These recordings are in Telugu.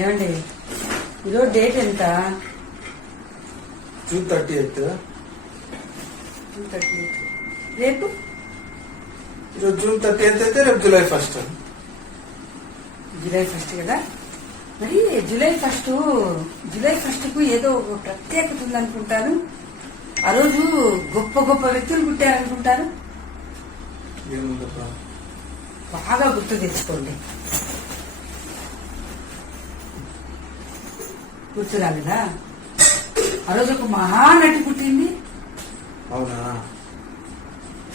ఏమండి ఈరోజు డేట్ ఎంత? June 30th. రేపు ఈరోజు June 30th అయితే రేపు July 1st. జూలై 1st కదా. మరి జూలై 1st కు ఏదో ఒక ప్రత్యేకత ఉందనుకుంటాను. ఆ రోజు గొప్ప గొప్ప వ్యక్తులు పుట్టారనుకుంటారు. ఏముందబ్బా? బాగా గుర్తు తెచ్చుకోండి. గుర్తురాలేదా? ఆ రోజు ఒక మహానటి పుట్టింది. అవునా?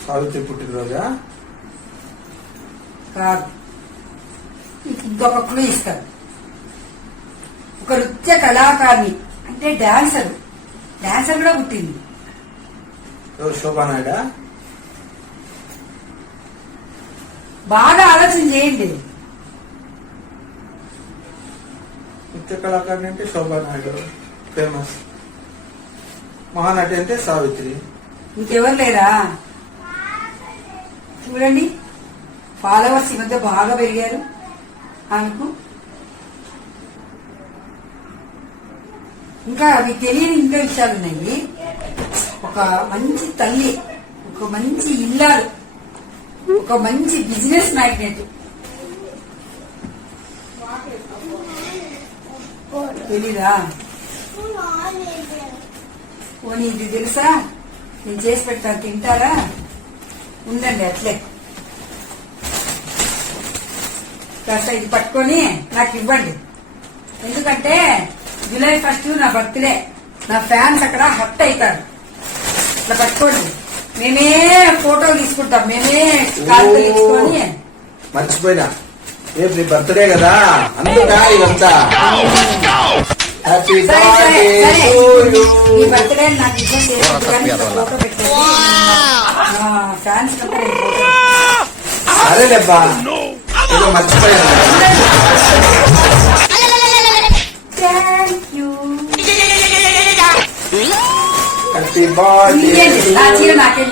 సావిత్రి పుట్టినరోజా? కాదు, ఇంకొక క్లూ ఇస్తాను. ఒక నృత్య కళాకారిణి అంటే డాన్సర్ కూడా పుట్టింది. ఎవరు? శోభా నాయుడా? బాగా ఆలోచన చేయండి. నృత్య కళాకారిణి అంటే శోభా నాయుడు ఫేమస్. మహానటి అంటే సావిత్రి. ఇంకెవరు లేరా? చూడండి, ఫాలోవర్స్ ఈ మధ్య బాగా పెరిగారు ఆమెకు. ఇంకా మీకు తెలియని ఇంకా విషయాలు ఉన్నాయి. ఒక మంచి తల్లి, ఒక మంచి ఇల్లాలు, ఒక మంచి బిజినెస్ మ్యాగ్నెట్. తెలీదా? పోనీ ఇది తెలుసా? నేను చేసి పెడతాను, తింటారా? ఉండండి అట్లే. కాస్త ఇది పట్టుకొని నాకు ఇవ్వండి. ఎందుకంటే జూలై 1st నా బర్త్డే. నా ఫ్యాన్స్ అక్కడ హట్ అవుతారు. ఇట్లా పట్టుకోండి. మేమే ఫోటోలు తీసుకుంటాం, మేమే కాళ్ళు తీసుకొని. మర్చిపోయినా, రేపు నీ బర్త్డే కదా, అందుకా ఇదంతా. Happy birthday to you. ఈ బర్త్డే నాకు ఇష్టం చేసి ఫోటో పెట్టండి. ఫ్యాన్స్ సరేలేబ్బా, ఏదో మర్చిపోయాను. Thank you. Happy birthday. నాకేం